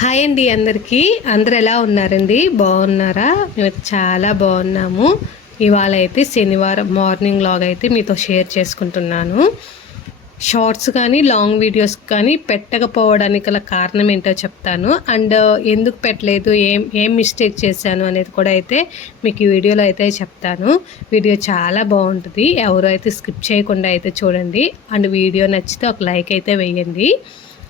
Hi అండి అందరికీ. అందరు ఎలా ఉన్నారండి? బాగున్నారా? మేము చాలా బాగున్నాము. ఇవాళ అయితే శనివారం మార్నింగ్ లాగ్ అయితే మీతో షేర్ చేసుకుంటున్నాను. షార్ట్స్ కానీ లాంగ్ వీడియోస్ కానీ పెట్టకపోవడానికి గల కారణం ఏంటో చెప్తాను. అండ్ ఎందుకు పెట్టలేదు, ఏం మిస్టేక్ చేశాను అనేది కూడా అయితే మీకు ఈ వీడియోలో అయితే చెప్తాను. వీడియో చాలా బాగుంటుంది, ఎవరు అయితే స్కిప్ చేయకుండా అయితే చూడండి. అండ్ వీడియో నచ్చితే ఒక లైక్ అయితే వేయండి.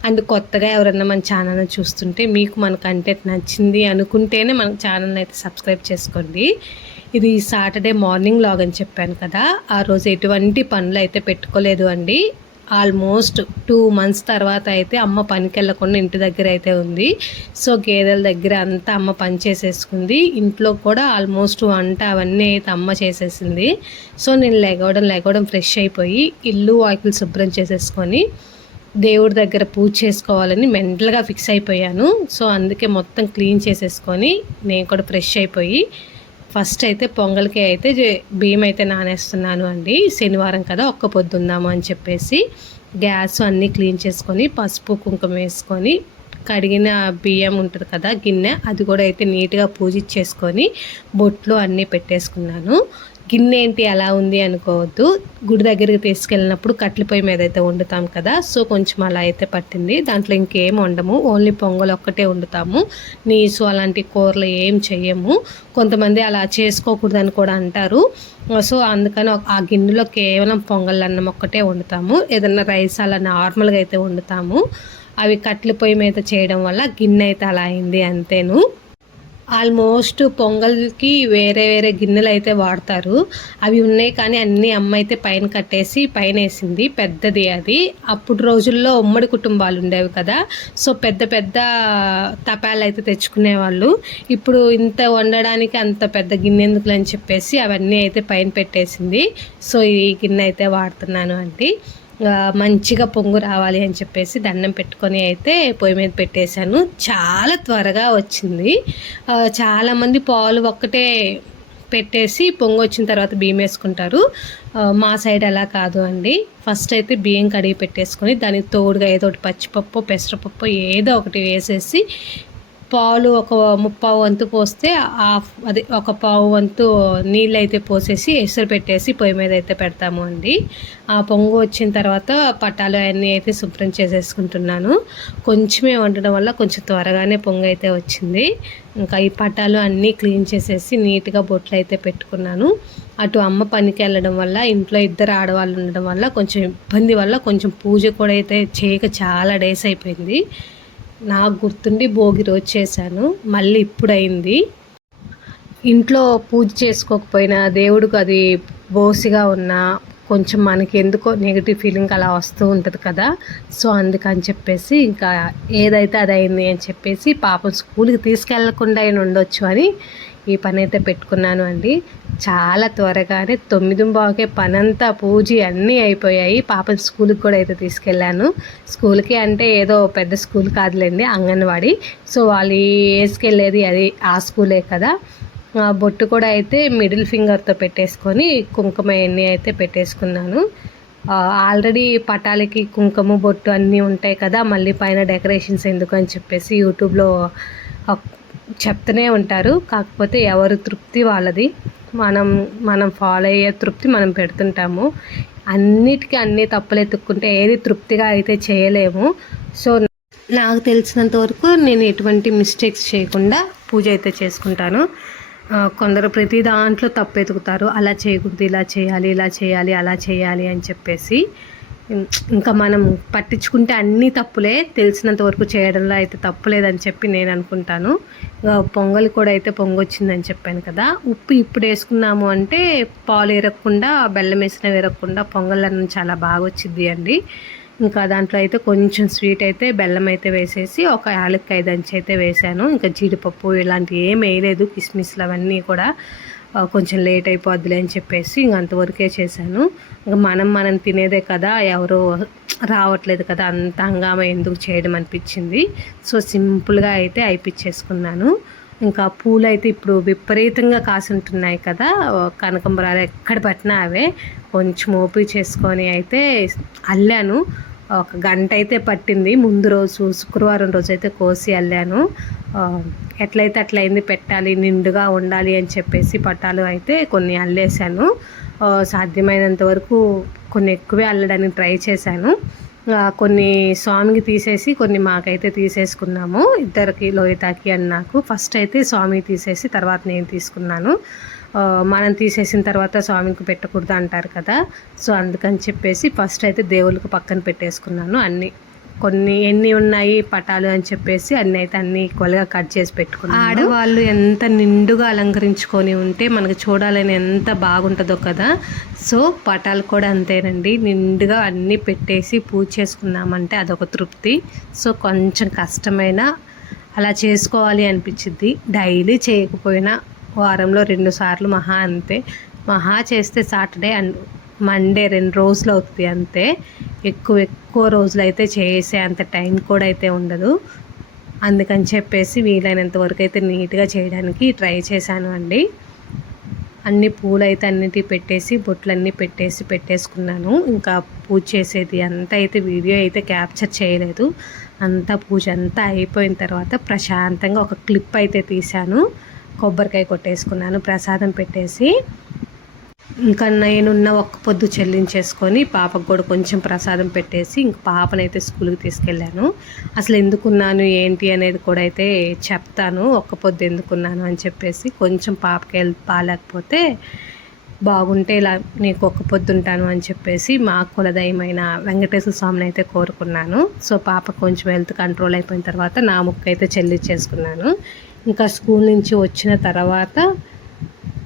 అండ్ కొత్తగా ఎవరన్నా మన ఛానల్ని చూస్తుంటే మీకు మన కంటెంట్ నచ్చింది అనుకుంటేనే మన ఛానల్ని అయితే సబ్స్క్రైబ్ చేసుకోండి. ఇది సాటర్డే మార్నింగ్ లాగ్ అని చెప్పాను కదా, ఆ రోజు ఎటువంటి పనులు అయితే పెట్టుకోలేదు అండి. ఆల్మోస్ట్ 2 months తర్వాత అయితే అమ్మ పనికి వెళ్ళకుండా ఇంటి దగ్గర అయితే ఉంది. సో గేదెల దగ్గర అంతా అమ్మ పని చేసేసుకుంది. ఇంట్లో కూడా ఆల్మోస్ట్ వంట అవన్నీ అయితే అమ్మ చేసేసింది. సో నేను లెగవడం ఫ్రెష్ అయిపోయి ఇల్లు వాకిలు శుభ్రం చేసేసుకొని దేవుడి దగ్గర పూజ చేసుకోవాలని మెంటల్గా ఫిక్స్ అయిపోయాను. సో అందుకే మొత్తం క్లీన్ చేసేసుకొని నేను కూడా ఫ్రెష్ అయిపోయి ఫస్ట్ అయితే పొంగల్కి అయితే బియ్యం అయితే నానేస్తున్నాను అండి. శనివారం కదా, ఒక్క పొద్దుందాము అని చెప్పేసి గ్యాస్ అన్నీ క్లీన్ చేసుకొని పసుపు కుంకుమ వేసుకొని కడిగిన బియ్యం ఉంటుంది కదా గిన్నె, అది కూడా అయితే నీట్గా పూజించేసుకొని బొట్లు అన్నీ పెట్టేసుకున్నాను. గిన్నె ఏంటి అలా ఉంది అనుకోవద్దు, గుడి దగ్గరికి తీసుకెళ్ళినప్పుడు కట్టెల పొయ్యి మీద అయితే వండుతాం కదా, సో కొంచెం అలా అయితే పట్టింది. దాంట్లో ఇంకేం వండము, ఓన్లీ పొంగల్ ఒక్కటే వండుతాము. నీసు అలాంటి కూరలు ఏం చెయ్యము. కొంతమంది అలా చేసుకోకూడదని కూడా అంటారు. సో అందుకని ఆ గిన్నెలో కేవలం పొంగల్ అన్నం ఒక్కటే వండుతాము. ఏదన్నా రైస్ అలా నార్మల్గా అయితే వండుతాము. అవి కట్టెల పొయ్యి మీద చేయడం వల్ల గిన్నె అయితే అలా అయింది అంతేను. ఆల్మోస్ట్ పొంగల్కి వేరే వేరే గిన్నెలు అయితే వాడతారు, అవి ఉన్నాయి కానీ అన్నీ అమ్మ అయితే పైన కట్టేసి పైన వేసింది పెద్దది. అది అప్పుడు రోజుల్లో ఉమ్మడి కుటుంబాలు ఉండేవి కదా, సో పెద్ద పెద్ద తపాలు అయితే తెచ్చుకునేవాళ్ళు. ఇప్పుడు ఇంత వండడానికి అంత పెద్ద గిన్నె ఎందుకు అని చెప్పేసి అవన్నీ అయితే పైన పెట్టేసింది. సో ఈ గిన్నె అయితే వాడుతున్నాను అండి. మంచిగా పొంగు రావాలి అని చెప్పేసి దండం పెట్టుకొని అయితే పొయ్యి మీద పెట్టేశాను. చాలా త్వరగా వచ్చింది. చాలామంది పాలు ఒక్కటే పెట్టేసి పొంగు వచ్చిన తర్వాత బియ్యం వేసుకుంటారు. మా సైడ్ అలా కాదు అండి. ఫస్ట్ అయితే బియ్యం కడిగి పెట్టేసుకొని దానికి తోడుగా ఏదో ఒకటి పచ్చిపప్పు పెసరపప్పు ఏదో ఒకటి వేసేసి పాలు ఒక 3/4 వంతు పోస్తే అది ఒక 1/4 వంతు నీళ్ళు అయితే పోసేసి ఎసరు పెట్టేసి పొయ్యి మీద అయితే పెడతాము అండి. ఆ పొంగు వచ్చిన తర్వాత పట్టాలు అన్నీ అయితే శుభ్రం చేసేసుకుంటున్నాను. కొంచెమే వండడం వల్ల కొంచెం త్వరగానే పొంగు అయితే వచ్చింది. ఇంకా ఈ పట్టాలు అన్నీ క్లీన్ చేసేసి నీట్గా బొట్లు అయితే పెట్టుకున్నాను. అటు అమ్మ పనికి వెళ్ళడం వల్ల ఇంట్లో 2 ఆడవాళ్ళు ఉండడం వల్ల కొంచెం ఇబ్బంది వల్ల కొంచెం పూజ కూడా అయితే చేయక చాలా డేస్ అయిపోయింది. నాకు గుర్తుండి భోగి రోజు చేశాను, మళ్ళీ ఇప్పుడైంది. ఇంట్లో పూజ చేసుకోకపోయినా దేవుడికి అది బోసిగా ఉన్నా కొంచెం మనకి ఎందుకో నెగిటివ్ ఫీలింగ్ అలా వస్తూ ఉంటుంది కదా, సో అందుకని చెప్పేసి ఇంకా ఏదైతే అది అయింది అని చెప్పేసి పాపం స్కూల్కి తీసుకెళ్లకుండా అయినా ఉండొచ్చు అని ఈ పని అయితే పెట్టుకున్నాను అండి. చాలా త్వరగానే 9:15కే పనంతా పూజ అన్నీ అయిపోయాయి. పాపని స్కూల్కి కూడా అయితే తీసుకెళ్ళాను. స్కూల్కి అంటే ఏదో పెద్ద స్కూల్ కాదులేండి, అంగన్వాడీ. సో వాళ్ళు వేసుకెళ్ళేది అది ఆ స్కూలే కదా. బొట్టు కూడా అయితే మిడిల్ ఫింగర్తో పెట్టేసుకొని కుంకుమ ఎన్ని అయితే పెట్టేసుకున్నాను. ఆల్రెడీ పటాలకి కుంకుమ బొట్టు అన్నీ ఉంటాయి కదా, మళ్ళీ పైన డెకరేషన్స్ ఎందుకు అని చెప్పేసి యూట్యూబ్లో చెప్తూనే ఉంటారు. కాకపోతే ఎవరు తృప్తి వాళ్ళది, మనం ఫాలో అయ్యే తృప్తి మనం పెడుతుంటాము. అన్నిటికీ అన్ని తప్పులు ఎత్తుక్కుంటే ఏది తృప్తిగా అయితే చేయలేము. సో నాకు తెలిసినంత వరకు నేను ఎటువంటి మిస్టేక్స్ చేయకుండా పూజ అయితే చేసుకుంటాను. కొందరు ప్రతి దాంట్లో తప్పు ఎతుకుతారు, అలా చేయకూడదు, ఇలా చేయాలి అలా చేయాలి అని చెప్పేసి. ఇంకా మనం పట్టించుకుంటే అన్నీ తప్పులే, తెలిసినంత వరకు చేయడంలో అయితే తప్పు లేదని చెప్పి నేను అనుకుంటాను. పొంగల్ కూడా అయితే పొంగొచ్చిందని చెప్పాను కదా, ఉప్పు ఇప్పుడు వేసుకున్నాము అంటే పాలు ఎరగకుండా బెల్లం వేసిన ఎరగకుండా పొంగల్ అన్నం చాలా బాగా వచ్చింది అండి. ఇంకా దాంట్లో అయితే కొంచెం స్వీట్ అయితే బెల్లం అయితే వేసేసి ఒక యాలక్కాయ దంచి అయితే వేసాను. ఇంకా జీడిపప్పు ఇలాంటివి ఏం వేయలేదు, కిస్మిస్లు అవన్నీ కూడా కొంచెం లేట్ అయిపోద్దులే అని చెప్పేసి ఇంక అంతవరకే చేశాను. ఇంకా మనం తినేదే కదా, ఎవరు రావట్లేదు కదా, అంత హంగామా ఎందుకు చేయడం అనిపించింది. సో సింపుల్గా అయితే అయిపించేసుకున్నాను. ఇంకా పూలు అయితే ఇప్పుడు విపరీతంగా కాసి ఉంటున్నాయి కదా, కనకంబరాలు ఎక్కడ పట్టినా అవే. కొంచెం ఓపిక చేసుకొని అయితే అల్లాను. ఒక గంట అయితే పట్టింది. ముందు రోజు శుక్రవారం రోజు అయితే కోసి వెళ్ళాను. ఎట్లయితే అట్లయింది, పెట్టాలి నిండుగా ఉండాలి అని చెప్పేసి పటాలు అయితే కొన్ని అల్లేసాను. సాధ్యమైనంత వరకు కొన్ని ఎక్కువే అల్లడానికి ట్రై చేశాను. కొన్ని స్వామికి తీసేసి కొన్ని మాకైతే తీసేసుకున్నాము. ఇద్దరికి, లోహితాకి అని నాకు. ఫస్ట్ అయితే స్వామికి తీసేసి తర్వాత నేను తీసుకున్నాను. మనం తీసేసిన తర్వాత స్వామికి పెట్టకూడదు అంటారు కదా, సో అందుకని చెప్పేసి ఫస్ట్ అయితే దేవుళ్ళకి పక్కన పెట్టేసుకున్నాను. అన్నీ కొన్ని ఎన్ని ఉన్నాయి పటాలు అని చెప్పేసి అన్నీ ఈక్వల్గా కట్ చేసి పెట్టుకున్నాను. ఆడవాళ్ళు ఎంత నిండుగా అలంకరించుకొని ఉంటే మనకు చూడాలని ఎంత బాగుంటుందో కదా. సో పటాలు కూడా అంతేనండి, నిండుగా అన్నీ పెట్టేసి పూజ చేసుకున్నామంటే అదొక తృప్తి. సో కొంచెం కష్టమైన అలా చేసుకోవాలి అనిపించింది. డైలీ చేయకపోయినా వారంలో 2 సార్లు మహా, అంతే. మహా చేస్తే సాటర్డే అండ్ మండే 2 రోజులు అవుతుంది అంతే. ఎక్కువ రోజులు అయితే చేసే అంత టైం కూడా అయితే ఉండదు. అందుకని చెప్పేసి వీలైనంత వరకు అయితే నీట్గా చేయడానికి ట్రై చేశాను అండి. అన్ని పూలు అయితే అన్నిటి పెట్టేసి బొట్లన్నీ పెట్టేసుకున్నాను. ఇంకా పూజ చేసేది అంతా అయితే వీడియో అయితే క్యాప్చర్ చేయలేదు. అంతా పూజ అంతా అయిపోయిన తర్వాత ప్రశాంతంగా ఒక క్లిప్ అయితే తీశాను. కొబ్బరికాయ కొట్టేసుకున్నాను, ప్రసాదం పెట్టేసి. ఇంకా నేనున్న ఒక్క పొద్దు చెల్లించేసుకొని పాపకు కూడా కొంచెం ప్రసాదం పెట్టేసి ఇంక పాపనైతే స్కూల్కి తీసుకెళ్ళాను. అసలు ఎందుకున్నాను ఏంటి అనేది కూడా అయితే చెప్తాను. ఒక్క పొద్దు ఎందుకున్నాను అని చెప్పేసి, కొంచెం పాపకి హెల్త్ బాగాలేకపోతే బాగుంటే ఇలా నీకు ఒక్క పొద్దు ఉంటాను అని చెప్పేసి మా కులదైమైన వెంకటేశ్వర స్వామిని అయితే కోరుకున్నాను. సో పాప కొంచెం హెల్త్ కంట్రోల్ అయిపోయిన తర్వాత నా ముక్క అయితే చెల్లించేసుకున్నాను. ఇంకా స్కూల్ నుంచి వచ్చిన తర్వాత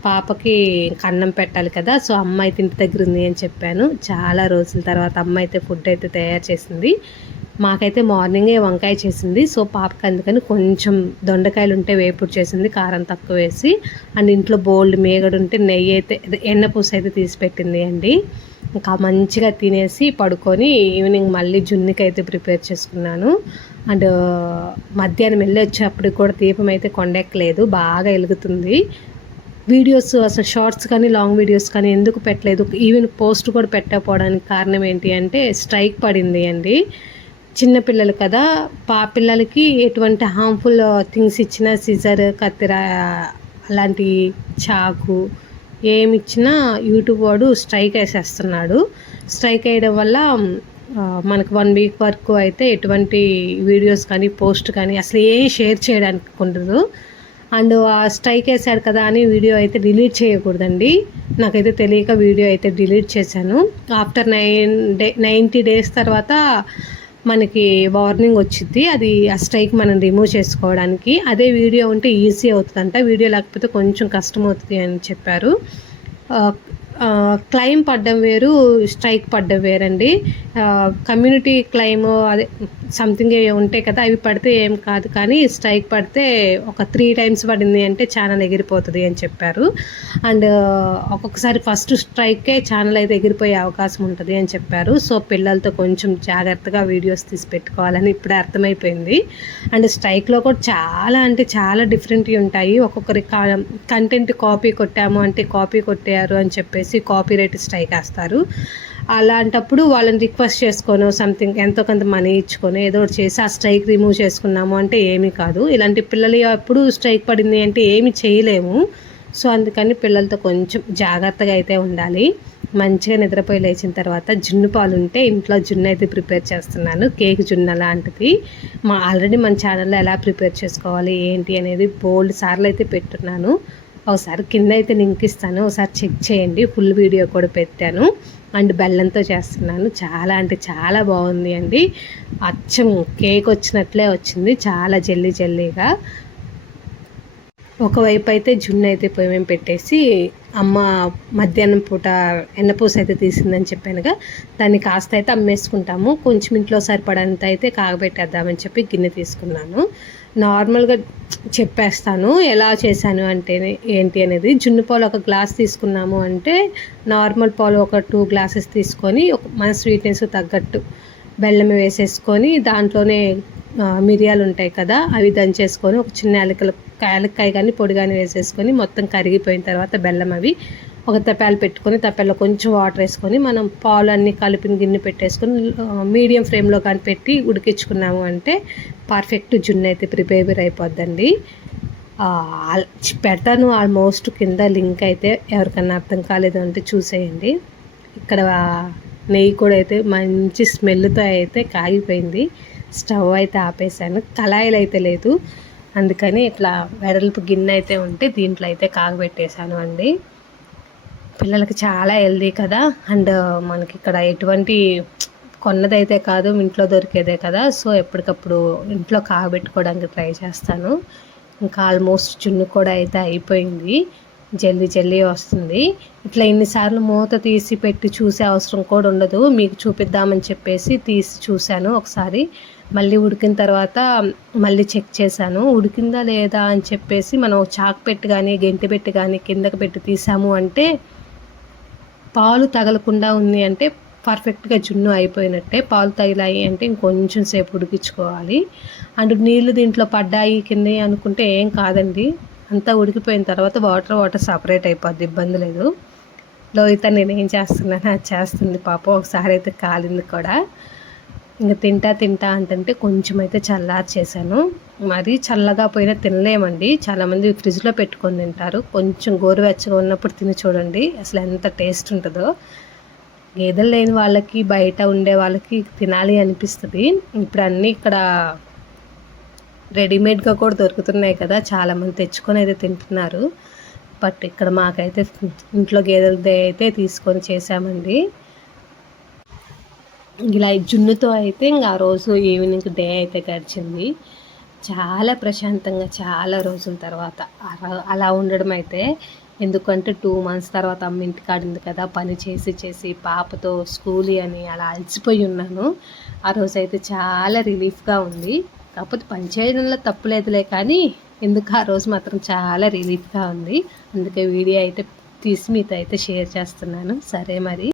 పాపకి అన్నం పెట్టాలి కదా, సో అమ్మ అయితే ఇంటి దగ్గర ఉంది అని చెప్పాను. చాలా రోజుల తర్వాత అమ్మ అయితే ఫుడ్ అయితే తయారు చేసింది. మాకైతే మార్నింగే వంకాయ చేసింది. సో పాపకి అందుకని కొంచెం దొండకాయలు ఉంటే వేపుడు చేసింది, కారం తక్కువ వేసి. అండ్ ఇంట్లో బోల్డ్ మేగడు ఉంటే నెయ్యి అయితే ఎన్న పూస అయితే తీసి పెట్టింది అండి. ఇంకా మంచిగా తినేసి పడుకొని ఈవినింగ్ మళ్ళీ జున్నుకి అయితే ప్రిపేర్ చేసుకున్నాను. అండ్ మధ్యాహ్నం వెళ్ళి వచ్చేప్పటికి కూడా దీపం అయితే కొండెక్కలేదు, బాగా వెలుగుతుంది. వీడియోస్ అసలు షార్ట్స్ కానీ లాంగ్ వీడియోస్ కానీ ఎందుకు పెట్టలేదు, ఈవెన్ పోస్ట్ కూడా పెట్టకపోవడానికి కారణం ఏంటి అంటే స్ట్రైక్ పడింది అండి. చిన్నపిల్లలు కదా, పిల్లలకి ఎటువంటి హార్మ్ఫుల్ థింగ్స్ ఇచ్చినా, సిజర్, కత్తిర, అలాంటి చాకు ఏమి ఇచ్చినా యూట్యూబ్ వాడు స్ట్రైక్ వేసేస్తున్నాడు. స్ట్రైక్ వేయడం వల్ల మనకు 1 వీక్ వరకు అయితే ఎటువంటి వీడియోస్ కానీ పోస్ట్ కానీ అసలు ఏం షేర్ చేయడానికి ఉండదు. అండ్ ఆ స్ట్రైక్ వేసాడు కదా అని వీడియో అయితే డిలీట్ చేయకూడదండి. నాకైతే తెలియక వీడియో అయితే డిలీట్ చేశాను. ఆఫ్టర్ 90 డేస్ తర్వాత మనకి వార్నింగ్ వచ్చింది, అది ఆ స్ట్రైక్ మనం రిమూవ్ చేసుకోవడానికి. అదే వీడియో ఉంటే ఈజీ అవుతుందంట, వీడియో లేకపోతే కొంచెం కష్టం అవుతుంది అని చెప్పారు. క్లైమ్ పడ్డం వేరు, స్ట్రైక్ పడ్డం వేరండి. కమ్యూనిటీ క్లైమ్ అదే సంథింగ్ ఉంటాయి కదా, అవి పడితే ఏం కాదు, కానీ స్ట్రైక్ పడితే ఒక 3 టైమ్స్ పడింది అంటే ఛానల్ ఎగిరిపోతుంది అని చెప్పారు. అండ్ ఒక్కొక్కసారి ఫస్ట్ స్ట్రైకే ఛానల్ అయితే ఎగిరిపోయే అవకాశం ఉంటుంది అని చెప్పారు. సో పిల్లలతో కొంచెం జాగ్రత్తగా వీడియోస్ తీసి పెట్టుకోవాలని ఇప్పుడే అర్థమైపోయింది. అండ్ స్ట్రైక్లో కూడా చాలా అంటే చాలా డిఫరెంట్వి ఉంటాయి. ఒక్కొక్కరి కంటెంట్ కాపీ కొట్టాము అంటే కాపీ కొట్టారు అని చెప్పేసి కాపీ రైట్ స్ట్రైక్ వేస్తారు. అలాంటప్పుడు వాళ్ళని రిక్వెస్ట్ చేసుకొని సంథింగ్ ఎంతో కొంత మనీ ఇచ్చుకొని ఏదో ఒకటి చేసి ఆ స్ట్రైక్ రిమూవ్ చేసుకున్నాము అంటే ఏమీ కాదు. ఇలాంటి పిల్లలు అప్పుడు స్ట్రైక్ పడింది అంటే ఏమి చేయలేము. సో అందుకని పిల్లలతో కొంచెం జాగ్రత్తగా అయితే ఉండాలి. మంచిగా నిద్రపోయి లేచిన తర్వాత జున్ను పాలు ఉంటే ఇంట్లో జున్ను అయితే ప్రిపేర్ చేస్తున్నాను, కేక్ జున్ను లాంటిది. ఆల్రెడీ మన ఛానల్లో ఎలా ప్రిపేర్ చేసుకోవాలి ఏంటి అనేది బోల్డ్ సార్లు అయితే పెట్టున్నాను. ఒకసారి కింద అయితే లింక్ ఇస్తాను, ఒకసారి చెక్ చేయండి. ఫుల్ వీడియో కూడా పెట్టాను. అండ్ బెల్లంతో చేస్తున్నాను, చాలా అంటే చాలా బాగుంది అండి. అచ్చం కేక్ వచ్చినట్లే వచ్చింది, చాలా జల్లీగా. ఒకవైపు అయితే జున్ను అయితే పొయ్యి మేము పెట్టేసి అమ్మ మధ్యాహ్నం పూట ఎన్నపూస అయితే తీసిందని చెప్పానుగా, దాన్ని కాస్త అయితే అమ్మేసుకుంటాము. కొంచెం ఇంట్లో సరిపడంత అయితే కాగబెట్టేద్దామని చెప్పి గిన్నె తీసుకున్నాను. నార్మల్గా చెప్పేస్తాను ఎలా చేశాను అంటే ఏంటి అనేది. జున్ను పాలు ఒక గ్లాస్ తీసుకున్నాము అంటే నార్మల్ పాలు ఒక 2 గ్లాసెస్ తీసుకొని మన స్వీట్నెస్ తగ్గట్టు బెల్లం వేసేసుకొని దాంట్లోనే మిరియాలు ఉంటాయి కదా, అవి దంచేసుకొని ఒక చిన్న యాలక్కాయ కానీ పొడి కానీ వేసేసుకొని మొత్తం కరిగిపోయిన తర్వాత బెల్లం అవి ఒక తప్పాలు పెట్టుకొని తప్పాలో కొంచెం వాటర్ వేసుకొని మనం పాలు అన్నీ కలిపిన గిన్నె పెట్టేసుకొని మీడియం ఫ్లేమ్లో కానీ పెట్టి ఉడికించుకున్నాము అంటే పర్ఫెక్ట్ జున్ను అయితే ప్రిపేర్ అయిపోద్దండి. పెట్టను ఆల్మోస్ట్ కింద లింక్ అయితే ఎవరికన్నా అర్థం కాలేదు అంటే చూసేయండి. ఇక్కడ నెయ్యి కూడా అయితే మంచి స్మెల్తో అయితే కాగిపోయింది. స్టవ్ అయితే ఆపేసాను. కళాయిలు అయితే లేదు, అందుకని ఇట్లా వెడల్పు గిన్నె అయితే ఉంటే దీంట్లో అయితే కాగబెట్టేశాను అండి. పిల్లలకి చాలా హెల్దీ కదా, అండ్ మనకి ఇక్కడ ఎటువంటి కొన్నదైతే కాదు, ఇంట్లో దొరికేదే కదా. సో ఎప్పటికప్పుడు ఇంట్లో కాగబెట్టుకోవడానికి ట్రై చేస్తాను. ఇంకా ఆల్మోస్ట్ జున్ను కూడా అయితే అయిపోయింది, జల్లి వస్తుంది. ఇట్లా ఎన్నిసార్లు మూత తీసి పెట్టి చూసే అవసరం కూడా ఉండదు, మీకు చూపిద్దామని చెప్పేసి తీసి చూశాను ఒకసారి. మళ్ళీ ఉడికిన తర్వాత మళ్ళీ చెక్ చేశాను ఉడికిందా లేదా అని చెప్పేసి. మనం చాకు పెట్టి కానీ గెంటి పెట్టి కానీ కిందకి పెట్టి తీసాము అంటే పాలు తగలకుండా ఉంది అంటే పర్ఫెక్ట్గా జున్ను అయిపోయినట్టే. పాలు తగిలాయి అంటే ఇంకొంచెం సేపు ఉడికించుకోవాలి. అండ్ నీళ్ళు దీంట్లో పడ్డాయి కింద అనుకుంటే ఏం కాదండి, అంతా ఉడికిపోయిన తర్వాత వాటర్ సపరేట్ అయిపోద్ది, ఇబ్బంది లేదు. లోహిత నేను ఏం చేస్తున్నాను అది చేస్తుంది పాపం. ఒకసారి అయితే కాలింది కూడా. ఇంకా తింటా అంటే కొంచెం అయితే చల్లారి చేశాను. మరి చల్లగా పోయినా తినలేమండి, చాలామంది ఫ్రిడ్జ్లో పెట్టుకొని తింటారు. కొంచెం గోరువెచ్చగా ఉన్నప్పుడు తిని చూడండి అసలు ఎంత టేస్ట్ ఉంటుందో. గేదెలు లేని వాళ్ళకి బయట ఉండే వాళ్ళకి తినాలి అనిపిస్తుంది. ఇప్పుడు అన్నీ ఇక్కడ రెడీమేడ్గా కూడా దొరుకుతున్నాయి కదా, చాలామంది తెచ్చుకొని అయితే తింటున్నారు. బట్ ఇక్కడ మాకైతే ఇంట్లో గేదెలదే అయితే తీసుకొని చేసామండి. ఇలా జున్నుతో అయితే ఇంకా ఆ రోజు ఈవినింగ్ డే అయితే గడిచింది. చాలా ప్రశాంతంగా చాలా రోజుల తర్వాత అలా ఉండడం అయితే. ఎందుకంటే 2 months తర్వాత అమ్మ ఇంటికాడింది కదా, పని చేసి పాపతో స్కూల్ అని అలా అలసిపోయి ఉన్నాను. ఆ రోజు అయితే చాలా రిలీఫ్గా ఉంది. కాకపోతే పని చేయడంలో తప్పులేదులే, కానీ ఎందుకు ఆ రోజు మాత్రం చాలా రిలీఫ్గా ఉంది. అందుకే వీడియో అయితే తీసి మీతో అయితే షేర్ చేస్తున్నాను. సరే మరి.